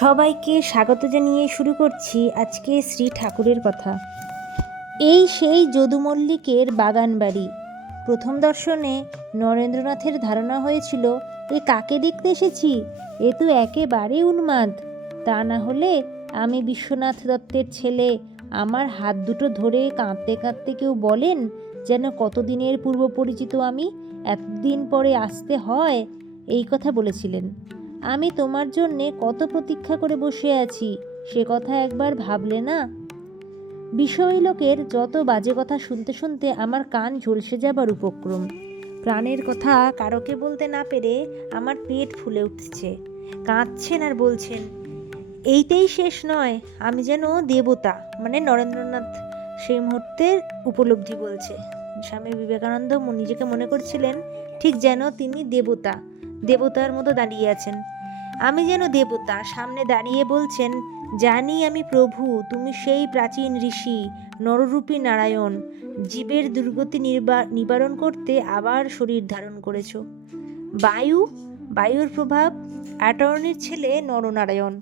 সবাইকে স্বাগত জানিয়ে শুরু করছি আজকে শ্রী ঠাকুরের কথা। এই সেই যদু মল্লিকের বাগান বাড়ি। প্রথম দর্শনে নরেন্দ্রনাথের ধারণা হয়েছিল, এ কাকে দেখতে এসেছি? এ তো একেবারে উন্মাদ। তা না হলে আমি বিশ্বনাথ দত্তের ছেলে, আমার হাত দুটো ধরে কাঁদতে কাঁদতে কেউ বলেন, যেন কতদিনের পূর্ব পরিচিত আমি, এতদিন পরে আসতে হয়? এই কথা বলেছিলেন। আমি তোমার জন্যে কত প্রতীক্ষা করে বসে আছি, সে কথা একবার ভাবলে না? বিষয় লোকের যত বাজে কথা শুনতে শুনতে আমার কান ঝলসে যাবার উপক্রম। প্রাণের কথা কারোকে বলতে না পেরে আমার পেট ফুলে উঠছে। কাঁদছেন আর বলছেন এইটাই শেষ নয়, আমি যেন দেবতা। মানে নরেন্দ্রনাথ সেই মুহূর্তের উপলব্ধি বলছে। স্বামী বিবেকানন্দ নিজেকে মনে করছিলেন, ঠিক যেন তিনি দেবতা। দেবতার মতো দাঁড়িয়ে আছেন। আমি যেন দেবতা, সামনে দাঁড়িয়ে বলছেন, জানি আমি প্রভু, তুমি সেই প্রাচীন ঋষি নররূপী নারায়ণ, জীবের দুর্গতি নিবারণ করতে আবার শরীর ধারণ করেছ। বায়ু, বায়ুর প্রভাব, অ্যাটর্নির ছেলে নরনারায়ণ।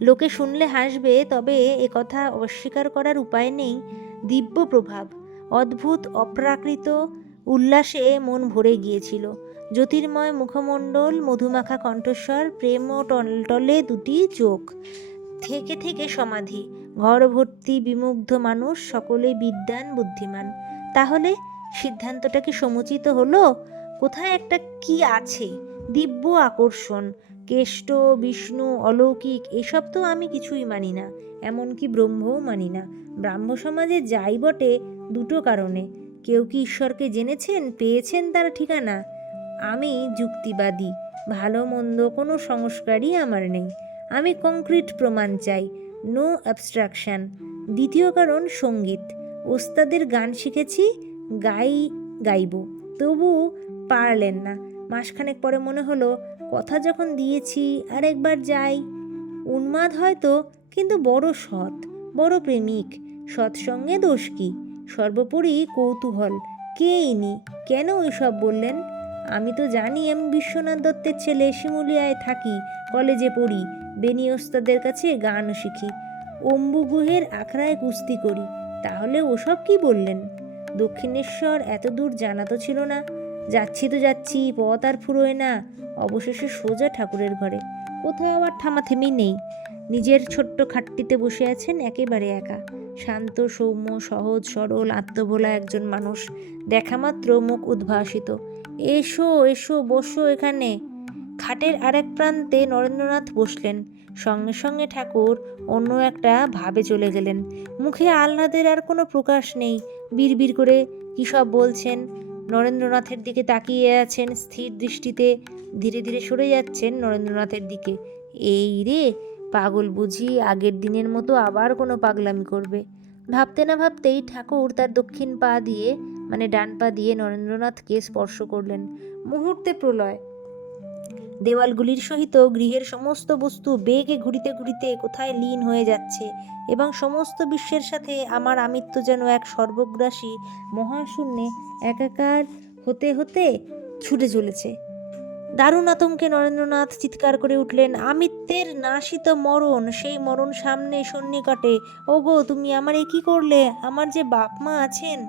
লোকে শুনলে হাসবে, তবে কথা অস্বীকার করার উপায় নেই। দিব্য প্রভাব, অদ্ভুত, অপ্রাকৃত উল্লাসে মন ভরে গিয়েছিল। জ্যোতির্ময় মুখমণ্ডল, মধুমাখা কণ্ঠস্বর, প্রেম ও টলটলে দুটি চোখ। থেকে থেকে সমাধি। ঘর ভর্তি বিমুগ্ধ মানুষ, সকলে বিদ্যান, বুদ্ধিমান। তাহলে সিদ্ধান্তটা কি সমুচিত হলো? কোথায় একটা কি আছে? দিব্য আকর্ষণ, কেষ্ট, বিষ্ণু, অলৌকিক, এসব তো আমি কিছুই মানি না। এমনকি ব্রহ্মও মানি না। ব্রাহ্ম সমাজে যাই বটে দুটো কারণে। কেউ কি ঈশ্বরকে জেনেছেন, পেয়েছেন তার ঠিকানা? আমি যুক্তিবাদী ভালো মন্দ কোনো সংস্কারই আমার নেই। আমি কংক্রিট প্রমাণ চাই নো অ্যাবস্ট্রাকশান দ্বিতীয় কারণ সংগীত। ওস্তাদের গান শিখেছি, গাই, গাইব। তবু পারলেন না। মাসখানেক পরে মনে হলো, কথা যখন দিয়েছি আর একবার যাই। উন্মাদ হয়তো, কিন্তু বড় সৎ, বড় প্রেমিক। সৎসঙ্গে দোষ কি? সর্বোপরি কৌতূহল। কে ইনি? কেন ওইসব বললেন? আমি তো জানি আমি বিশ্বনাথ দত্তের ছেলে শিমুলিয়ায় থাকি, কলেজে পড়ি বেনি ওস্তাদের কাছে গান শিখি অম্বু গুহের আখড়ায় কুস্তি করি, তাহলে ওসব কি বললেন? দক্ষিণেশ্বর এত দূর জানা তো ছিল না, যাচ্ছি তো যাচ্ছি, পথ আর ফুরোয় না, অবশেষে সোজা ঠাকুরের ঘরে, কোথাও আবার থামাথেমি নেই, নিজের ছোট্ট খাটটিতে বসে আছেন একেবারে একা, শান্ত, সৌম্য, সহজ, সরল আত্মভোলা একজন মানুষ, দেখা মাত্র মুখ উদ্ভাসিত এসো এসো, বসো এখানে। খাটের আরেক প্রান্তে নরেন্দ্রনাথ বসলেন। সঙ্গে সঙ্গে ঠাকুর অন্য একটা ভাবে চলে গেলেন। মুখে আহ্লাদের আর কোনো প্রকাশ নেই। বিড়বিড় করে কী সব বলছেন? নরেন্দ্রনাথের দিকে তাকিয়ে আছেন স্থির দৃষ্টিতে। ধীরে ধীরে সরে যাচ্ছেন নরেন্দ্রনাথের দিকে। এই রে, পাগল বুঝি আগের দিনের মতো আবার কোনো পাগলামি করবে। ভাবতে না ভাবতেই ঠাকুর তার দক্ষিণ পা দিয়ে মানে ডান পা দিয়ে নরেন্দ্রনাথকে স্পর্শ করলেন। মুহূর্তে প্রলয়। দেওয়ালগুলির সহিত গৃহের সমস্ত বস্তু বেগে ঘুরিতে ঘুরিতে কোথায় লীন হয়ে যাচ্ছে এবং সমস্ত বিশ্বের সাথে আমার আমিত্ব যেন এক সর্বগ্রাসী মহাশূন্যে একাকার হতে হতে ছুটে চলেছে। দারুণ আতঙ্কে নরেন্দ্রনাথ চিৎকার করে উঠলেন, আমিত্বের নাশিত মরণ, সেই মরণ সামনে সন্নিকটে। ওগো, তুমি আমার এ কী করলে? আমার যে বাপ মা আছেন?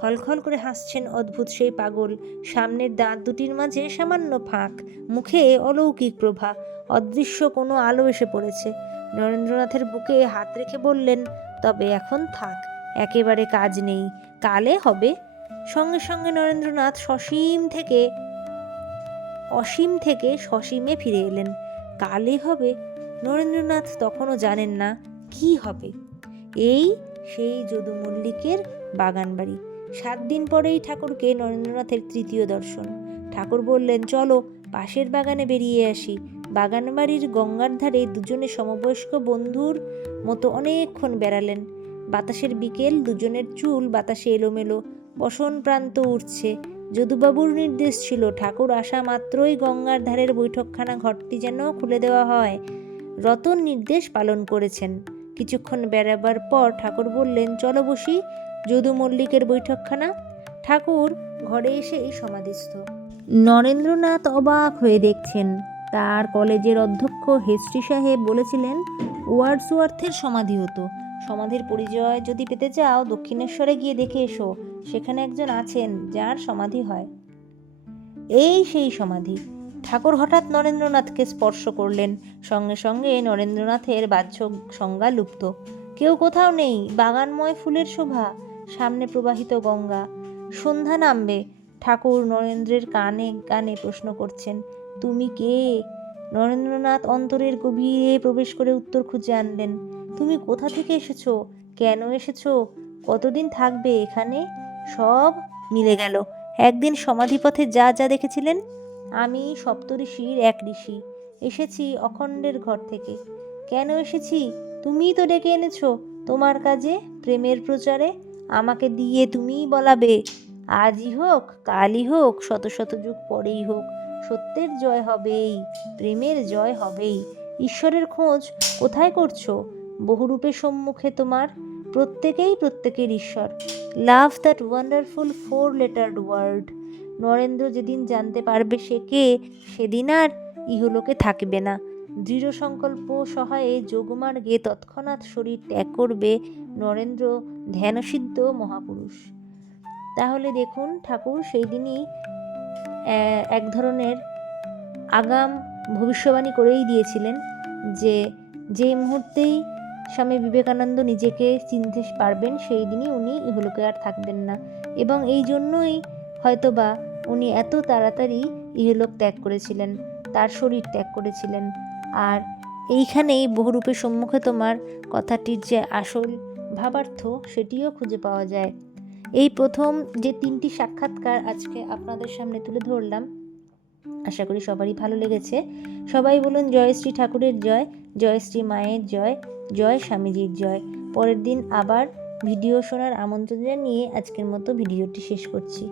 খলখল করে হাসছেন অদ্ভুত সেই পাগল। সামনের দাঁত দুটির মাঝে সামান্য ফাঁক, মুখে অলৌকিক প্রভা, অদৃশ্য কোনো আলো এসে পড়েছে। নরেন্দ্রনাথের বুকে হাত রেখে বললেন, তবে এখন থাক, একেবারে কাজ নেই, কালে হবে। সঙ্গে সঙ্গে নরেন্দ্রনাথ সসীম থেকে অসীম থেকে সসীমে ফিরে এলেন। কালে হবে। নরেন্দ্রনাথ তখনও জানেন না কি হবে। এই সেই যদু মল্লিকের বাগান বাড়ি সাত দিন পরেই ঠাকুরকে নরেন্দ্রনাথের তৃতীয় দর্শন। ঠাকুর বললেন, চলো, পাশের বাগানে বেরিয়ে আসি। বাগান বাড়ির গঙ্গার ধারে দুজনে সমবয়স্ক বন্ধুর মতো অনেকক্ষণ বেড়ালেন। বাতাসের বিকেল, দুজনের চুল বাতাসে এলোমেলো। বসন প্রান্ত উঠছে যদুবাবুর নির্দেশ ছিল, ঠাকুর আসা মাত্রই গঙ্গার ধারের বৈঠকখানা ঘরটি যেন খুলে দেওয়া হয়। রতন নির্দেশ পালন করেছেন। কিছুক্ষণ বেড়াবার পর ঠাকুর বললেন, চলো বসি, যদু মল্লিকের বৈঠকখানা। ঠাকুর ঘরে এসেই সমাধিস্থ। নরেন্দ্রনাথ অবাক হয়ে দেখছেন। তার কলেজের অধ্যক্ষ হেস্টি সাহেব বলেছিলেন ওয়ার্ডসওয়ার্থের সমাধি হতো। সমাধির পরিচয় যদি পেতে চাও, দক্ষিণেশ্বরে গিয়ে দেখে এসো। সেখানে একজন আছেন, যার সমাধি হয়। এই সেই সমাধি। ঠাকুর হঠাৎ নরেন্দ্রনাথকে স্পর্শ করলেন। সঙ্গে সঙ্গে নরেন্দ্রনাথের বাহ্য সংজ্ঞা লুপ্ত। কেউ কোথাও নেই, বাগানময় ফুলের শোভা, সামনে প্রবাহিত গঙ্গা। সন্ধ্যা নামবে। ঠাকুর নরেন্দ্রের কানে কানে প্রশ্ন করছেন, তুমি কে? নরেন্দ্রনাথ অন্তরের গভীরে প্রবেশ করে উত্তর খুঁজে আনলেন। তুমি কোথা থেকে এসেছ? কেন এসেছ? কতদিন থাকবে এখানে? সব মিলে গেল। একদিন সমাধিপথে যা যা দেখেছিলেন, আমি সপ্তঋষির এক ঋষি। এসেছি অখণ্ডের ঘর থেকে। কেন এসেছি? তুমিই তো ডেকে এনেছো। তোমার কাজে, প্রেমের প্রচারে আমাকে দিয়ে তুমিই বলাবে। আজই হোক, কালই হোক, শত শত যুগ পরেই হোক, সত্যের জয় হবেই, প্রেমের জয় হবেই। ঈশ্বরের খোঁজ কোথায় করছ? বহুরূপের সম্মুখে তোমার, প্রত্যেকেই প্রত্যেকের ঈশ্বর। Love that wonderful four lettered word Narendra যেদিন জানতে পারবে সে কে, সেদিন আর ইহলোকে থাকবে না। দৃঢ় সংকল্প সহায়ে যোগমার্গে তৎক্ষণাৎ শরীর ত্যাগ করবে নরেন্দ্র ধ্যানসিদ্ধ মহাপুরুষ। তাহলে দেখুন ঠাকুর, সেই দিনই এক ধরনের আগাম ভবিষ্যবাণী করেই দিয়েছিলেন যে যেই মুহূর্তেই স্বামী বিবেকানন্দ নিজেকে চিনতে পারবেন, সেই দিনই উনি ইহলোকে আর থাকবেন না। এবং এই জন্যই হয়তোবা উনি এত তাড়াতাড়ি ইহলোক ত্যাগ করেছিলেন, তার শরীর ত্যাগ করেছিলেন। আর এইখানেই বহুরূপের সম্মুখে তোমার কথাটির যে আসল ভাবার্থ, সেটিও খুঁজে পাওয়া যায়। এই প্রথম যে তিনটি সাক্ষাৎকার আজকে আপনাদের সামনে তুলে ধরলাম আশা করি সবারই ভালো লেগেছে। সবাই বলুন জয়শ্রী ঠাকুরের জয় জয়শ্রী মায়ের জয় জয় স্বামীজির জয়। পরের দিন আবার ভিডিও শোনার আমন্ত্রণ জানিয়ে আজকের মতো ভিডিওটি শেষ করছি।